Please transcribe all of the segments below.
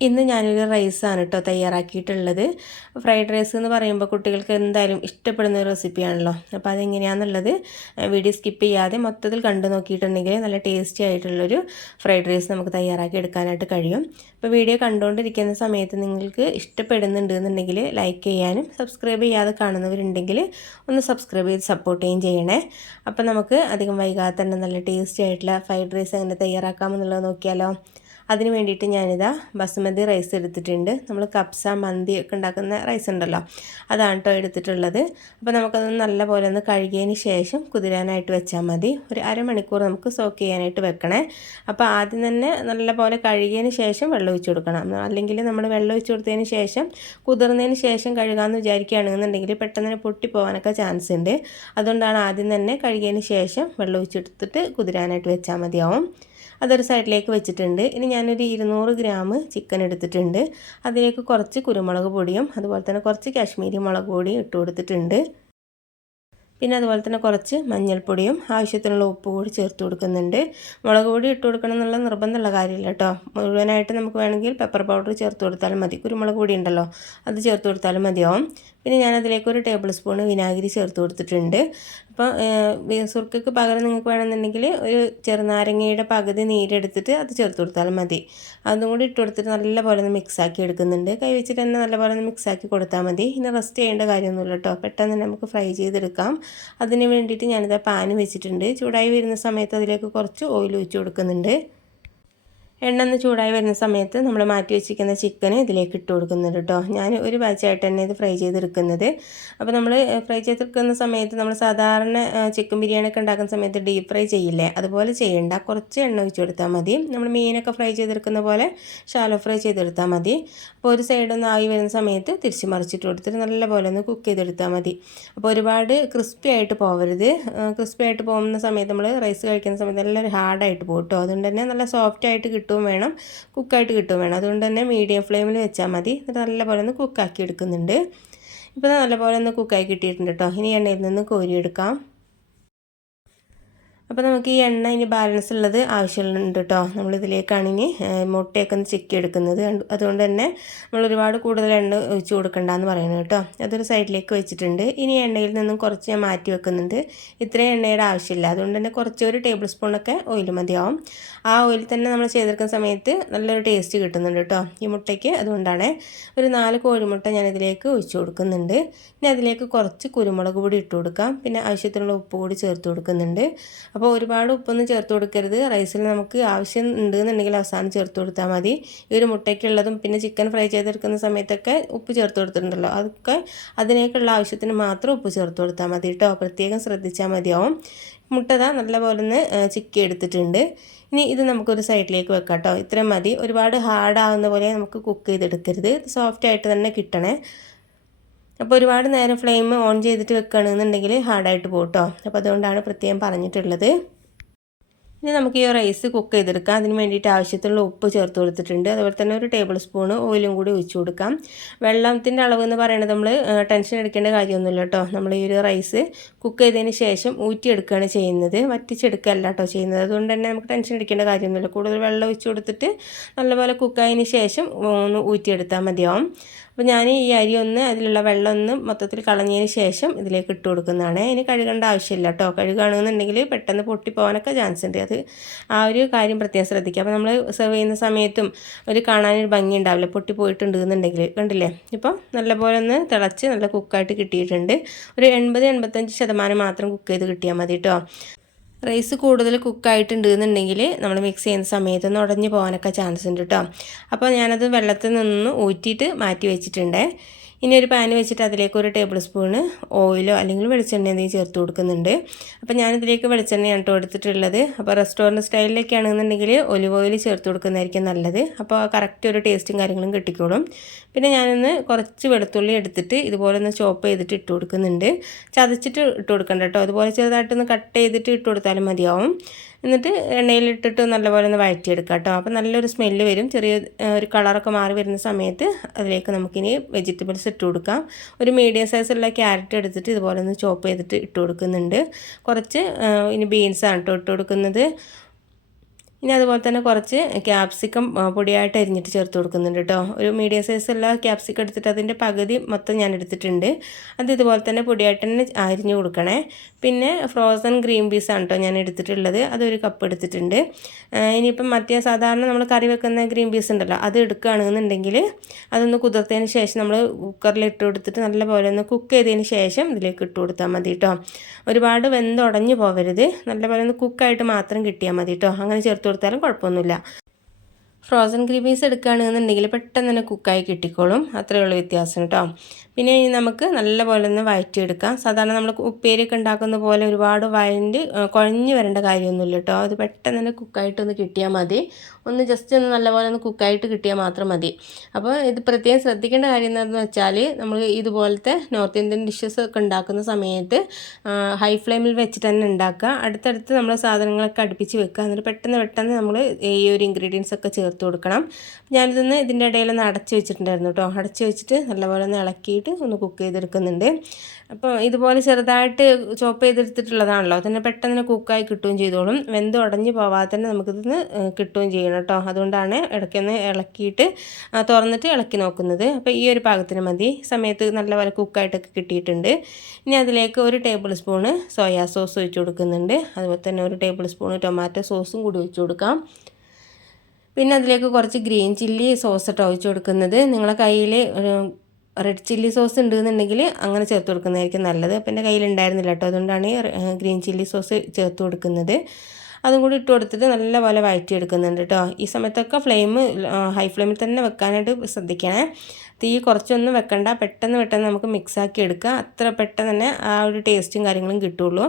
ഇന്ന് ഞാനൊരു റൈസാണ് കേട്ടോ തയ്യാറാക്കിയിട്ടുള്ളത്. ഫ്രൈഡ് റൈസ് എന്ന് പറയുമ്പോൾ കുട്ടികൾക്ക് എന്തായാലും ഇഷ്ടപ്പെടുന്ന ഒരു റെസിപ്പിയാണല്ലോ. അപ്പോൾ അതെങ്ങനെയാണെന്നുള്ളത് വീഡിയോ സ്കിപ്പ് ചെയ്യാതെ മൊത്തത്തിൽ കണ്ടു നോക്കിയിട്ടുണ്ടെങ്കിൽ നല്ല ടേസ്റ്റി ആയിട്ടുള്ളൊരു ഫ്രൈഡ് റൈസ് നമുക്ക് തയ്യാറാക്കി എടുക്കാനായിട്ട് കഴിയും. അപ്പോൾ വീഡിയോ കണ്ടുകൊണ്ടിരിക്കുന്ന സമയത്ത് നിങ്ങൾക്ക് ഇഷ്ടപ്പെടുന്നുണ്ട് എന്നുണ്ടെങ്കിൽ ലൈക്ക് ചെയ്യാനും സബ്സ്ക്രൈബ് ചെയ്യാതെ കാണുന്നവരുണ്ടെങ്കിൽ ഒന്ന് സബ്സ്ക്രൈബ് ചെയ്ത് സപ്പോർട്ട് ചെയ്യുകയും ചെയ്യണേ. അപ്പോൾ നമുക്ക് അധികം വൈകാതെ തന്നെ നല്ല ടേസ്റ്റി ആയിട്ടുള്ള ഫ്രൈഡ് റൈസ് എങ്ങനെ തയ്യാറാക്കാമെന്നുള്ളത് നോക്കിയാലോ. അതിന് വേണ്ടിയിട്ട് ഞാനിതാ ബസുമതി റൈസ് എടുത്തിട്ടുണ്ട്. നമ്മൾ കപ്സ മന്തി ഒക്കെ ഉണ്ടാക്കുന്ന റൈസ് ഉണ്ടല്ലോ, അതാണ് കേട്ടോ എടുത്തിട്ടുള്ളത്. അപ്പോൾ നമുക്കതൊന്ന് നല്ലപോലെ ഒന്ന് കഴുകിയതിന് ശേഷം കുതിരാനായിട്ട് വെച്ചാൽ മതി. ഒരു അരമണിക്കൂർ നമുക്ക് സോക്ക് ചെയ്യാനായിട്ട് വെക്കണേ. അപ്പോൾ ആദ്യം തന്നെ നല്ലപോലെ കഴുകിയതിന് ശേഷം വെള്ളം ഒഴിച്ച് കൊടുക്കണം. അല്ലെങ്കിൽ നമ്മൾ വെള്ളം ഒഴിച്ച് കൊടുത്തതിന് ശേഷം കുതിർന്നതിന് ശേഷം കഴുകാമെന്ന് വിചാരിക്കുകയാണെന്നുണ്ടെങ്കിൽ പെട്ടെന്ന് പൊട്ടിപ്പോകാനൊക്കെ ചാൻസ് ഉണ്ട്. അതുകൊണ്ടാണ് ആദ്യം തന്നെ കഴുകിയതിന് ശേഷം വെള്ളം ഒഴിച്ചെടുത്തിട്ട് കുതിരാനായിട്ട് വെച്ചാൽ മതിയാവും. അതൊരു സൈഡിലേക്ക് വെച്ചിട്ടുണ്ട്. ഇനി ഞാനൊരു 200 ഗ്രാം ചിക്കൻ എടുത്തിട്ടുണ്ട്. അതിലേക്ക് കുറച്ച് കുരുമുളക് പൊടിയും അതുപോലെ തന്നെ കുറച്ച് കാശ്മീരി മുളക് പൊടിയും ഇട്ട് കൊടുത്തിട്ടുണ്ട്. പിന്നെ അതുപോലെ തന്നെ കുറച്ച് മഞ്ഞൾപ്പൊടിയും ആവശ്യത്തിനുള്ള ഉപ്പ് കൂടി ചേർത്ത് കൊടുക്കുന്നുണ്ട്. മുളക് പൊടി ഇട്ട് കൊടുക്കണം എന്നുള്ള നിർബന്ധമുള്ള കാര്യമില്ല കേട്ടോ. മുഴുവനായിട്ട് നമുക്ക് വേണമെങ്കിൽ പെപ്പർ പൗഡർ ചേർത്ത് കൊടുത്താലും മതി. കുരുമുളക് പൊടി ഉണ്ടല്ലോ, അത് ചേർത്ത് കൊടുത്താലും മതിയാവും. പിന്നെ ഞാനതിലേക്ക് ഒരു ടേബിൾ സ്പൂൺ വിനാഗിരി ചേർത്ത് കൊടുത്തിട്ടുണ്ട്. അപ്പോൾ സുർക്കയ്ക്ക് പകരം നിങ്ങൾക്ക് വേണമെന്നുണ്ടെങ്കിൽ ഒരു ചെറുനാരങ്ങയുടെ പകുതി നീരെടുത്തിട്ട് അത് ചേർത്ത് കൊടുത്താലും മതി. അതും കൂടി ഇട്ട് കൊടുത്തിട്ട് നല്ലപോലെ ഒന്ന് മിക്സാക്കി എടുക്കുന്നുണ്ട്. കൈ വെച്ചിട്ട് തന്നെ നല്ലപോലെ ഒന്ന് മിക്സാക്കി കൊടുത്താൽ മതി. ഇനി റെസ്റ്റ് ചെയ്യേണ്ട കാര്യമൊന്നുമില്ല കേട്ടോ. പെട്ടെന്ന് തന്നെ നമുക്ക് ഫ്രൈ ചെയ്തെടുക്കാം. അതിന് വേണ്ടിയിട്ട് ഞാനിത് പാൻ വെച്ചിട്ടുണ്ട്. ചൂടായി വരുന്ന സമയത്ത് അതിലേക്ക് കുറച്ച് ഓയിൽ ഒഴിച്ച് കൊടുക്കുന്നുണ്ട്. എണ്ണ ഒന്ന് ചൂടായി വരുന്ന സമയത്ത് നമ്മൾ മാറ്റി വെച്ചിരിക്കുന്ന ചിക്കൻ ഇതിലേക്ക് ഇട്ട് കൊടുക്കുന്നുണ്ട് കേട്ടോ. ഞാൻ ഒരു ബാച്ചായിട്ട് തന്നെ ഇത് ഫ്രൈ ചെയ്തെടുക്കുന്നത്. അപ്പോൾ നമ്മൾ ഫ്രൈ ചെയ്തെടുക്കുന്ന സമയത്ത് നമ്മൾ സാധാരണ ചിക്കൻ ബിരിയാണി ഒക്കെ ഉണ്ടാക്കുന്ന സമയത്ത് ഡീപ്പ് ഫ്രൈ ചെയ്യില്ലേ, അതുപോലെ ചെയ്യണ്ട. കുറച്ച് എണ്ണ ഒഴിച്ച് കൊടുത്താൽ മതി. നമ്മൾ മീനൊക്കെ ഫ്രൈ ചെയ്തെടുക്കുന്ന പോലെ ഷാലോ ഫ്രൈ ചെയ്തെടുത്താൽ മതി. അപ്പോൾ ഒരു സൈഡൊന്ന് ആയി വരുന്ന സമയത്ത് തിരിച്ച് മറിച്ചിട്ട് കൊടുത്തിട്ട് നല്ലപോലെ ഒന്ന് കുക്ക് ചെയ്തെടുത്താൽ മതി. അപ്പോൾ ഒരുപാട് ക്രിസ്പി ആയിട്ട് പോകരുത്. ക്രിസ്പി ആയിട്ട് പോകുന്ന സമയത്ത് നമ്മൾ റൈസ് കഴിക്കുന്ന സമയത്ത് നല്ലൊരു ഹാർഡായിട്ട് പോകും കേട്ടോ. അതുകൊണ്ട് തന്നെ നല്ല സോഫ്റ്റ് ആയിട്ട് കിട്ടും വേണം, കുക്കായിട്ട് കിട്ടും വേണം. അതുകൊണ്ട് തന്നെ മീഡിയം ഫ്ലെയിമിൽ വെച്ചാൽ മതി. എന്നിട്ട് നല്ലപോലെ ഒന്ന് കുക്കാക്കി എടുക്കുന്നുണ്ട്. ഇപ്പോൾ നല്ലപോലെ ഒന്ന് കുക്കായി കിട്ടിയിട്ടുണ്ട് കേട്ടോ. ഇനി എണ്ണയിൽ നിന്ന് കോരിയെടുക്കാം. അപ്പോൾ നമുക്ക് ഈ എണ്ണ ഇനി ബാലൻസ് ഉള്ളത് ആവശ്യമുണ്ട് കേട്ടോ. നമ്മളിതിലേക്കാണ് ഇനി മുട്ടയൊക്കെ ഒന്ന് ചിക്കി എടുക്കുന്നത്. അതുകൊണ്ട് തന്നെ നമ്മൾ ഒരുപാട് കൂടുതൽ എണ്ണ ഒഴിച്ച് കൊടുക്കണ്ടെന്ന് പറയുന്നത് കേട്ടോ. അതൊരു സൈഡിലേക്ക് വെച്ചിട്ടുണ്ട്. ഇനി എണ്ണയിൽ നിന്നും കുറച്ച് ഞാൻ മാറ്റി വെക്കുന്നുണ്ട്. ഇത്രയും എണ്ണയുടെ ആവശ്യമില്ല. അതുകൊണ്ട് തന്നെ കുറച്ച് ഒരു ടേബിൾ സ്പൂണൊക്കെ ഓയിൽ മതിയാവും. ആ ഓയിൽ തന്നെ നമ്മൾ ചെയ്തെടുക്കുന്ന സമയത്ത് നല്ലൊരു ടേസ്റ്റ് കിട്ടുന്നുണ്ട് കേട്ടോ ഈ മുട്ടയ്ക്ക്. അതുകൊണ്ടാണ് ഒരു 4 കോഴിമുട്ട ഞാൻ ഇതിലേക്ക് ഒഴിച്ച് കൊടുക്കുന്നുണ്ട്. ഇനി അതിലേക്ക് കുറച്ച് കുരുമുളക് പൊടി ഇട്ട് കൊടുക്കാം. പിന്നെ ആവശ്യത്തിനുള്ള ഉപ്പ് കൂടി ചേർത്ത് കൊടുക്കുന്നുണ്ട്. അപ്പോൾ ഒരുപാട് ഉപ്പൊന്നും ചേർത്ത് കൊടുക്കരുത്. റൈസിൽ നമുക്ക് ആവശ്യം ഉണ്ട് എന്നുണ്ടെങ്കിൽ അവസാനം ചേർത്ത് കൊടുത്താൽ മതി. ഈ ഒരു മുട്ടയ്ക്കുള്ളതും പിന്നെ ചിക്കൻ ഫ്രൈ ചെയ്തെടുക്കുന്ന സമയത്തൊക്കെ ഉപ്പ് ചേർത്ത് കൊടുത്തിട്ടുണ്ടല്ലോ, അതൊക്കെ അതിനേക്കുള്ള ആവശ്യത്തിന് മാത്രം ഉപ്പ് ചേർത്ത് കൊടുത്താൽ മതി കേട്ടോ. പ്രത്യേകം ശ്രദ്ധിച്ചാൽ മതിയാവും. മുട്ട നല്ലപോലെ ഒന്ന് ചിക്കി എടുത്തിട്ടുണ്ട്. ഇനി ഇത് നമുക്കൊരു സൈഡിലേക്ക് വെക്കാം കേട്ടോ. ഇത്രയും മതി. ഒരുപാട് ഹാർഡാവുന്ന പോലെ നമുക്ക് കുക്ക് ചെയ്തെടുക്കരുത്. സോഫ്റ്റ് ആയിട്ട് തന്നെ കിട്ടണേ. അപ്പോൾ ഒരുപാട് നേരം ഫ്ലെയിം ഓൺ ചെയ്തിട്ട് വെക്കുകയാണെന്നുണ്ടെങ്കിൽ ഹാർഡായിട്ട് പോകും കേട്ടോ. അപ്പോൾ അതുകൊണ്ടാണ് പ്രത്യേകം പറഞ്ഞിട്ടുള്ളത്. ഇനി നമുക്ക് ഈ റൈസ് കുക്ക് ചെയ്തെടുക്കാം. അതിന് വേണ്ടിയിട്ട് ആവശ്യത്തിനുള്ള ഉപ്പ് ചേർത്ത് കൊടുത്തിട്ടുണ്ട്. അതുപോലെ തന്നെ ഒരു ടേബിൾ സ്പൂൺ ഓയിലും കൂടി ഒഴിച്ച് കൊടുക്കാം. വെള്ളത്തിൻ്റെ അളവ് എന്ന് പറയുന്നത് നമ്മൾ ടെൻഷൻ എടുക്കേണ്ട കാര്യമൊന്നുമില്ല കേട്ടോ. നമ്മൾ ഈ ഒരു റൈസ് കുക്ക് ചെയ്തതിന് ശേഷം ഊറ്റിയെടുക്കുകയാണ് ചെയ്യുന്നത്, വറ്റിച്ചെടുക്കുകയല്ല കേട്ടോ ചെയ്യുന്നത്. അതുകൊണ്ട് തന്നെ നമുക്ക് ടെൻഷൻ അടിക്കേണ്ട കാര്യമൊന്നുമില്ല. കൂടുതൽ വെള്ളം ഒഴിച്ച് കൊടുത്തിട്ട് നല്ലപോലെ കുക്കായതിന് ശേഷം ഒന്ന് ഊറ്റിയെടുത്താൽ മതിയാവും. അപ്പോൾ ഞാൻ ഈ അരി ഒന്ന് അതിലുള്ള വെള്ളം ഒന്ന് മൊത്തത്തിൽ കളഞ്ഞതിന് ശേഷം ഇതിലേക്ക് ഇട്ട് കൊടുക്കുന്നതാണ്. ഇനി കഴുകേണ്ട ആവശ്യമില്ല കേട്ടോ. കഴുകുകയാണെന്നുണ്ടെങ്കിൽ പെട്ടെന്ന് പൊട്ടിപ്പോകാനൊക്കെ ചാൻസ് ഉണ്ട്. അത് ആ ഒരു കാര്യം പ്രത്യേകം ശ്രദ്ധിക്കുക. അപ്പോൾ നമ്മൾ സെർവ് ചെയ്യുന്ന സമയത്തും ഒരു കാണാനൊരു ഭംഗി ഉണ്ടാവില്ല, പൊട്ടിപ്പോയിട്ടുണ്ട് എന്നുണ്ടെങ്കിൽ. കണ്ടില്ലേ, ഇപ്പോൾ നല്ലപോലെ ഒന്ന് തിളച്ച് നല്ല കുക്കായിട്ട് കിട്ടിയിട്ടുണ്ട്. ഒരു 80-85% മാത്രം കുക്ക് ചെയ്ത് കിട്ടിയാൽ മതി കേട്ടോ. റൈസ് കൂടുതൽ കുക്കായിട്ടുണ്ട് എന്നുണ്ടെങ്കിൽ നമ്മൾ മിക്സ് ചെയ്യുന്ന സമയത്തൊന്ന് ഉടഞ്ഞു പോകാനൊക്കെ ചാൻസ് ഉണ്ട് കേട്ടോ. അപ്പോൾ ഞാനത് വെള്ളത്തിൽ നിന്ന് ഊറ്റിയിട്ട് മാറ്റി വെച്ചിട്ടുണ്ട്. ഇനി ഒരു പാൻ വെച്ചിട്ട് അതിലേക്ക് ഒരു ടേബിൾ സ്പൂണ് ഓയിലോ അല്ലെങ്കിൽ വെളിച്ചെണ്ണ എന്തെങ്കിലും ചേർത്ത് കൊടുക്കുന്നുണ്ട്. അപ്പോൾ ഞാനിതിലേക്ക് വെളിച്ചെണ്ണയാണ് കേട്ടോ എടുത്തിട്ടുള്ളത്. അപ്പോൾ റെസ്റ്റോറൻറ്റ് സ്റ്റൈലിലൊക്കെ ആണെന്നുണ്ടെങ്കിൽ ഒലിവ് ഓയിൽ ചേർത്ത് കൊടുക്കുന്നതായിരിക്കും നല്ലത്. അപ്പോൾ കറക്റ്റ് ഒരു ടേസ്റ്റും കാര്യങ്ങളും കിട്ടിക്കോളും. പിന്നെ ഞാനൊന്ന് കുറച്ച് വെളുത്തുള്ളി എടുത്തിട്ട് ഇതുപോലെ ഒന്ന് ചോപ്പ് ചെയ്തിട്ട് ഇട്ട് കൊടുക്കുന്നുണ്ട്. ചതച്ചിട്ട് ഇട്ട് കൊടുക്കണ്ട കേട്ടോ. അതുപോലെ ചെറുതായിട്ടൊന്ന് കട്ട് ചെയ്തിട്ട് ഇട്ട് കൊടുത്താലും മതിയാവും. എന്നിട്ട് എണ്ണയിലിട്ടിട്ട് നല്ലപോലെ ഒന്ന് വഴറ്റിയെടുക്കാം കേട്ടോ. അപ്പോൾ നല്ലൊരു സ്മെല്ല് വരും. ചെറിയ ഒരു കളറൊക്കെ മാറി വരുന്ന സമയത്ത് അതിലേക്ക് നമുക്കിനി വെജിറ്റബിൾസ് ഇട്ട് കൊടുക്കാം. ഒരു മീഡിയം സൈസുള്ള ക്യാരറ്റ് എടുത്തിട്ട് ഇതുപോലെ ഒന്ന് ചോപ്പ് ചെയ്തിട്ട് ഇട്ട് കൊടുക്കുന്നുണ്ട്. കുറച്ച് ഇനി ബീൻസാണ് കേട്ടോ ഇട്ട് കൊടുക്കുന്നത്. ഇനി അതുപോലെ തന്നെ കുറച്ച് ക്യാപ്സിക്കം പൊടിയായിട്ട് അരിഞ്ഞിട്ട് ചേർത്ത് കൊടുക്കുന്നുണ്ട് കേട്ടോ. ഒരു മീഡിയം സൈസുള്ള ക്യാപ്സിക്കം എടുത്തിട്ട് അതിൻ്റെ പകുതി മൊത്തം ഞാൻ എടുത്തിട്ടുണ്ട്. അത് ഇതുപോലെ തന്നെ പൊടിയായിട്ട് തന്നെ അരിഞ്ഞ് കൊടുക്കണേ. പിന്നെ ഫ്രോസൺ ഗ്രീൻ പീസാണ് കേട്ടോ ഞാൻ എടുത്തിട്ടുള്ളത്. അതൊരു കപ്പ് എടുത്തിട്ടുണ്ട്. ഇനിയിപ്പം മറ്റേ സാധാരണ നമ്മൾ കറി വെക്കുന്ന ഗ്രീൻ പീസ് ഉണ്ടല്ലോ, അത് എടുക്കുകയാണെന്നുണ്ടെങ്കിൽ അതൊന്ന് കുതിർത്തതിന് ശേഷം നമ്മൾ കുക്കറിൽ ഇട്ട് കൊടുത്തിട്ട് നല്ലപോലെ ഒന്ന് കുക്ക് ചെയ്തതിന് ശേഷം ഇതിലേക്ക് ഇട്ട് കൊടുത്താൽ മതി കേട്ടോ. ഒരുപാട് വെന്തുടഞ്ഞു പോകരുത്, നല്ലപോലെ ഒന്ന് കുക്കായിട്ട് മാത്രം കിട്ടിയാൽ മതി കേട്ടോ. അങ്ങനെ ചേർത്ത് കൊടുത്താലും കുഴപ്പമൊന്നുമില്ല. ഫ്രോസൺ ഗ്രീൻ പീസ് എടുക്കുകയാണെന്നുണ്ടെങ്കിൽ പെട്ടെന്ന് തന്നെ കുക്കായി കിട്ടിക്കോളും. അത്രയേ ഉള്ളൂ വ്യത്യാസം കേട്ടോ. പിന്നെ ഇനി നമുക്ക് നല്ലപോലെ ഒന്ന് വഴറ്റിയെടുക്കാം. സാധാരണ നമ്മൾ ഉപ്പേരിയൊക്കെ ഉണ്ടാക്കുന്ന പോലെ ഒരുപാട് കുഴഞ്ഞ് വരേണ്ട കാര്യമൊന്നുമില്ല കേട്ടോ. അത് പെട്ടെന്ന് തന്നെ കുക്കായിട്ടൊന്ന് കിട്ടിയാൽ മതി. ഒന്ന് ജസ്റ്റ് ഒന്ന് നല്ലപോലെ ഒന്ന് കുക്കായിട്ട് കിട്ടിയാൽ മാത്രം മതി. അപ്പോൾ ഇത് പ്രത്യേകം ശ്രദ്ധിക്കേണ്ട കാര്യം എന്താണെന്ന് വെച്ചാൽ, നമ്മൾ ഇതുപോലത്തെ നോർത്ത് ഇന്ത്യൻ ഡിഷസ് ഒക്കെ ഉണ്ടാക്കുന്ന സമയത്ത് ഹൈ ഫ്ലെയിമിൽ വെച്ചിട്ട് തന്നെ ഉണ്ടാക്കുക. അടുത്തടുത്ത് നമ്മൾ സാധനങ്ങളൊക്കെ അടുപ്പിച്ച് വെക്കുക. എന്നിട്ട് പെട്ടെന്ന് നമ്മൾ ഈ ഒരു ഇൻഗ്രീഡിയൻസ് ഒക്കെ ചേർത്ത് കൊടുക്കണം. ഞാനിതൊന്ന് ഇതിൻ്റെ ഇടയിലൊന്ന് അടച്ച് വെച്ചിട്ടുണ്ടായിരുന്നു കേട്ടോ. അടച്ച് വെച്ചിട്ട് നല്ലപോലെ ഒന്ന് ഇളക്കിയിട്ട് ഒന്ന് കുക്ക് ചെയ്തെടുക്കുന്നുണ്ട്. അപ്പോൾ ഇതുപോലെ ചെറുതായിട്ട് ചോപ്പ് ചെയ്തെടുത്തിട്ടുള്ളതാണല്ലോ, അതിനെ പെട്ടെന്ന് കുക്കായി കിട്ടുകയും ചെയ്തോളും. വെന്ത് ഉടഞ്ഞ് പോവാതെ തന്നെ നമുക്കിതൊന്ന് കിട്ടുകയും ചെയ്യണം കേട്ടോ. അതുകൊണ്ടാണ് ഇടയ്ക്കൊന്ന് ഇളക്കിയിട്ട് തുറന്നിട്ട് ഇളക്കി നോക്കുന്നത്. അപ്പോൾ ഈ ഒരു പാകത്തിന് മതി. സമയത്ത് നല്ലപോലെ കുക്കായിട്ടൊക്കെ കിട്ടിയിട്ടുണ്ട്. ഇനി അതിലേക്ക് 1 ടേബിൾ സ്പൂണ് സോയാ സോസ് ഒഴിച്ച് കൊടുക്കുന്നുണ്ട്. അതുപോലെ തന്നെ 1 ടേബിൾ സ്പൂണ് ടൊമാറ്റോ സോസും കൂടി ഒഴിച്ച് കൊടുക്കാം. പിന്നെ അതിലേക്ക് കുറച്ച് ഗ്രീൻ ചില്ലി സോസ് ഇട്ട് ഒഴിച്ച് കൊടുക്കുന്നത്. നിങ്ങളുടെ കയ്യിൽ റെഡ് ചില്ലി സോസ് ഉണ്ടെന്നുണ്ടെങ്കിൽ അങ്ങനെ ചേർത്ത് കൊടുക്കുന്നതായിരിക്കും നല്ലത്. അപ്പോൾ എൻ്റെ കയ്യിലുണ്ടായിരുന്നില്ല കേട്ടോ, അതുകൊണ്ടാണ് ഗ്രീൻ ചില്ലി സോസ് ചേർത്ത് കൊടുക്കുന്നത്. അതും കൂടി ഇട്ട് കൊടുത്തിട്ട് നല്ലപോലെ വഴറ്റിയെടുക്കുന്നുണ്ട് കേട്ടോ. ഈ സമയത്തൊക്കെ ഹൈ ഫ്ലെയിമിൽ തന്നെ വെക്കാനായിട്ട് ശ്രദ്ധിക്കണേ. തീ കുറച്ചൊന്നും വെക്കണ്ട, പെട്ടെന്ന് നമുക്ക് മിക്സാക്കി എടുക്കുക. അത്ര പെട്ടെന്ന് തന്നെ ആ ഒരു ടേസ്റ്റും കാര്യങ്ങളും കിട്ടുള്ളൂ.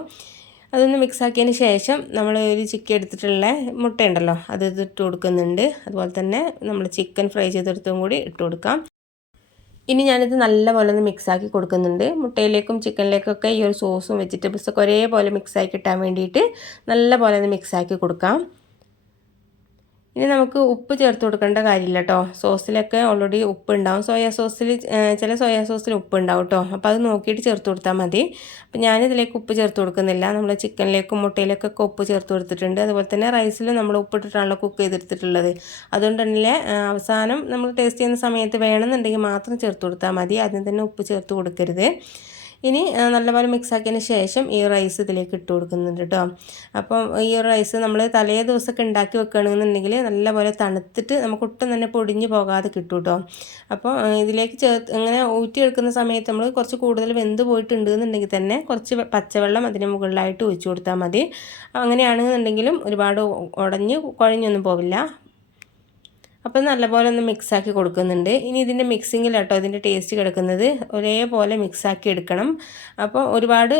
അതൊന്ന് മിക്സാക്കിയതിന് ശേഷം നമ്മൾ ഒരു ചിക്കൻ എടുത്തിട്ടുള്ള മുട്ടയുണ്ടല്ലോ, അത് ഇട്ട് കൊടുക്കുന്നുണ്ട്. അതുപോലെ തന്നെ നമ്മൾ ചിക്കൻ ഫ്രൈ ചെയ്തെടുത്തും കൂടി ഇട്ട് കൊടുക്കാം. ഇനി ഞാനിത് നല്ലപോലെ ഒന്ന് മിക്സാക്കി കൊടുക്കുന്നുണ്ട്. മുട്ടയിലേക്കും ചിക്കനിലേക്കൊക്കെ ഈ ഒരു സോസും വെജിറ്റബിൾസൊക്കെ ഒരേപോലെ മിക്സാക്കി കിട്ടാൻ വേണ്ടിയിട്ട് നല്ലപോലെ ഒന്ന് മിക്സാക്കി കൊടുക്കാം. ഇനി നമുക്ക് ഉപ്പ് ചേർത്ത് കൊടുക്കേണ്ട കാര്യമില്ല കേട്ടോ. സോസിലൊക്കെ ഓൾറെഡി ഉപ്പ് ഉണ്ടാവും. ചില സോയാ സോസിൽ ഉപ്പ് ഉണ്ടാവും കേട്ടോ. അപ്പോൾ അത് നോക്കിയിട്ട് ചേർത്ത് കൊടുത്താൽ മതി. അപ്പോൾ ഞാനിതിലേക്ക് ഉപ്പ് ചേർത്ത് കൊടുക്കുന്നില്ല. നമ്മൾ ചിക്കനിലേക്കും മുട്ടയിലേക്കൊക്കെ ഉപ്പ് ചേർത്ത് കൊടുത്തിട്ടുണ്ട്. അതുപോലെ തന്നെ റൈസിലും നമ്മൾ ഉപ്പിട്ടിട്ടാണല്ലോ കുക്ക് ചെയ്തെടുത്തിട്ടുള്ളത്. അതുകൊണ്ട് തന്നെ അവസാനം നമ്മൾ ടേസ്റ്റ് ചെയ്യുന്ന സമയത്ത് വേണമെന്നുണ്ടെങ്കിൽ മാത്രം ചേർത്ത് കൊടുത്താൽ മതി. ആദ്യം തന്നെ ഉപ്പ് ചേർത്ത് കൊടുക്കരുത്. ഇനി നല്ലപോലെ മിക്സാക്കിയതിന് ശേഷം ഈ റൈസ് ഇതിലേക്ക് ഇട്ട് കൊടുക്കുന്നുണ്ട് കേട്ടോ. അപ്പം ഈ റൈസ് നമ്മൾ തലേ ദിവസമൊക്കെ ഉണ്ടാക്കി വെക്കുകയാണെന്നുണ്ടെങ്കിൽ നല്ലപോലെ തണുത്തിട്ട് നമുക്ക് ഒട്ടും തന്നെ പൊടിഞ്ഞു പോകാതെ കിട്ടും കേട്ടോ. അപ്പോൾ ഇതിലേക്ക് ഇങ്ങനെ ഊറ്റിയെടുക്കുന്ന സമയത്ത് നമ്മൾ കുറച്ച് കൂടുതൽ വെന്ത് പോയിട്ടുണ്ട് എന്നുണ്ടെങ്കിൽ തന്നെ കുറച്ച് പച്ചവെള്ളം അതിന് മുകളിലായിട്ട് ഒഴിച്ചു കൊടുത്താൽ മതി. അങ്ങനെയാണെന്നുണ്ടെങ്കിലും ഒരുപാട് കുഴഞ്ഞൊന്നും പോവില്ല. അപ്പോൾ നല്ലപോലെ ഒന്ന് മിക്സാക്കി കൊടുക്കുന്നുണ്ട്. ഇനി ഇതിൻ്റെ മിക്സിങ്ങിലാട്ടോ ഇതിൻ്റെ ടേസ്റ്റ് കിടക്കുന്നത്. ഒരേപോലെ മിക്സാക്കി എടുക്കണം. അപ്പോൾ ഒരുപാട്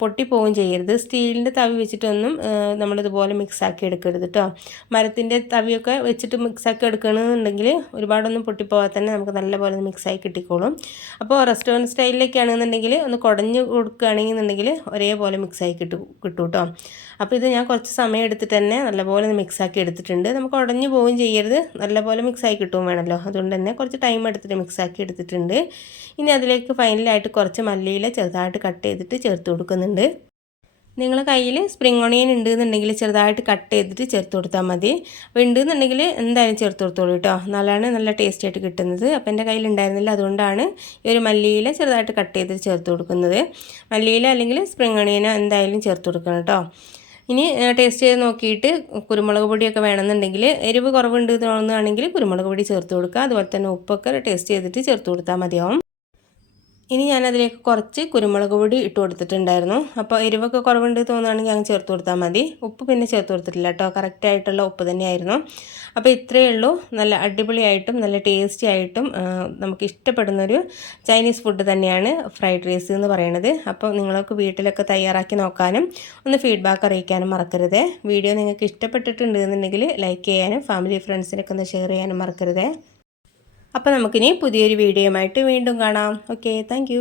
പൊട്ടിപ്പോവുകയും ചെയ്യരുത്. സ്റ്റീലിൻ്റെ തവി വെച്ചിട്ടൊന്നും നമ്മളിതുപോലെ മിക്സാക്കി എടുക്കരുത് കേട്ടോ. മരത്തിൻ്റെ തവിയൊക്കെ വെച്ചിട്ട് മിക്സാക്കി എടുക്കണമെന്നുണ്ടെങ്കിൽ ഒരുപാടൊന്നും പൊട്ടിപ്പോകാതെ തന്നെ നമുക്ക് നല്ലപോലെ ഒന്ന് മിക്സായി കിട്ടിക്കോളും. അപ്പോൾ റെസ്റ്റോറൻറ്റ് സ്റ്റൈലിലേക്കാണെന്നുണ്ടെങ്കിൽ ഒന്ന് കുടഞ്ഞ് കൊടുക്കുകയാണെന്നുണ്ടെങ്കിൽ ഒരേപോലെ മിക്സായി കിട്ടും കേട്ടോ. അപ്പോൾ ഇത് ഞാൻ കുറച്ച് സമയം എടുത്തിട്ട് തന്നെ നല്ലപോലെ ഒന്ന് മിക്സാക്കി എടുത്തിട്ടുണ്ട്. നമുക്ക് ഉടഞ്ഞു പോവുകയും ചെയ്യരുത്, നല്ലപോലെ മിക്സായി കിട്ടുകയും വേണമല്ലോ. അതുകൊണ്ട് തന്നെ കുറച്ച് ടൈം എടുത്തിട്ട് മിക്സാക്കി എടുത്തിട്ടുണ്ട്. ഇനി അതിലേക്ക് ഫൈനലായിട്ട് കുറച്ച് മല്ലിയില ചെറുതായിട്ട് കട്ട് ചെയ്തിട്ട് ചേർത്ത് കൊടുക്കുന്നുണ്ട്. നിങ്ങളുടെ കയ്യിൽ സ്പ്രിംഗ് ഓണിയൻ ഉണ്ടെന്നുണ്ടെങ്കിൽ ചെറുതായിട്ട് കട്ട് ചെയ്തിട്ട് ചേർത്ത് കൊടുത്താൽ മതി. അപ്പോൾ ഉണ്ടെന്നുണ്ടെങ്കിൽ എന്തായാലും ചേർത്ത് കൊടുത്തോളൂ കേട്ടോ. നല്ല ടേസ്റ്റ് ആയിട്ട് കിട്ടുന്നത്. അപ്പോൾ എൻ്റെ കയ്യിൽ ഉണ്ടായിരുന്നില്ല, അതുകൊണ്ടാണ് ഈ ഒരു മല്ലിയില ചെറുതായിട്ട് കട്ട് ചെയ്തിട്ട് ചേർത്ത് കൊടുക്കുന്നത്. മല്ലിയില അല്ലെങ്കിൽ സ്പ്രിംഗ് ഓണിയനോ എന്തായാലും ചേർത്ത് കൊടുക്കണം കേട്ടോ. ഇനി ടേസ്റ്റ് ചെയ്ത് നോക്കിയിട്ട് കുരുമുളക് പൊടിയൊക്കെ വേണമെന്നുണ്ടെങ്കിൽ, എരിവ് കുറവുണ്ട് തോന്നുകയാണെങ്കിൽ കുരുമുളക് പൊടി ചേർത്ത് കൊടുക്കുക. അതുപോലെ തന്നെ ഉപ്പൊക്കെ ടേസ്റ്റ് ചെയ്തിട്ട് ചേർത്ത് കൊടുത്താൽ മതിയാവും. ഇനി ഞാനതിലേക്ക് കുറച്ച് കുരുമുളക് പൊടി ഇട്ട് കൊടുത്തിട്ടുണ്ടായിരുന്നു. അപ്പോൾ എരിവൊക്കെ കുറവുണ്ട് തോന്നുകയാണെങ്കിൽ അങ്ങ് ചേർത്ത് കൊടുത്താൽ മതി. ഉപ്പ് പിന്നെ ചേർത്ത് കൊടുത്തിട്ടില്ല കേട്ടോ, കറക്റ്റായിട്ടുള്ള ഉപ്പ് തന്നെയായിരുന്നു. അപ്പോൾ ഇത്രയേ ഉള്ളൂ. നല്ല അടിപൊളിയായിട്ടും നല്ല ടേസ്റ്റി ആയിട്ടും നമുക്ക് ഇഷ്ടപ്പെടുന്നൊരു ചൈനീസ് ഫുഡ് തന്നെയാണ് ഫ്രൈഡ് റൈസ് എന്ന് പറയുന്നത്. അപ്പോൾ നിങ്ങൾക്ക് വീട്ടിലൊക്കെ തയ്യാറാക്കി നോക്കാനും ഒന്ന് ഫീഡ്ബാക്ക് അറിയിക്കാനും മറക്കരുത്. വീഡിയോ നിങ്ങൾക്ക് ഇഷ്ടപ്പെട്ടിട്ടുണ്ടെന്നുണ്ടെങ്കിൽ ലൈക്ക് ചെയ്യാനും ഫാമിലി ഫ്രണ്ട്സിനൊക്കെ ഒന്ന് ഷെയർ ചെയ്യാനും മറക്കരുത്. അപ്പോൾ നമുക്കിനി പുതിയൊരു വീഡിയോയുമായിട്ട് വീണ്ടും കാണാം. Okay, thank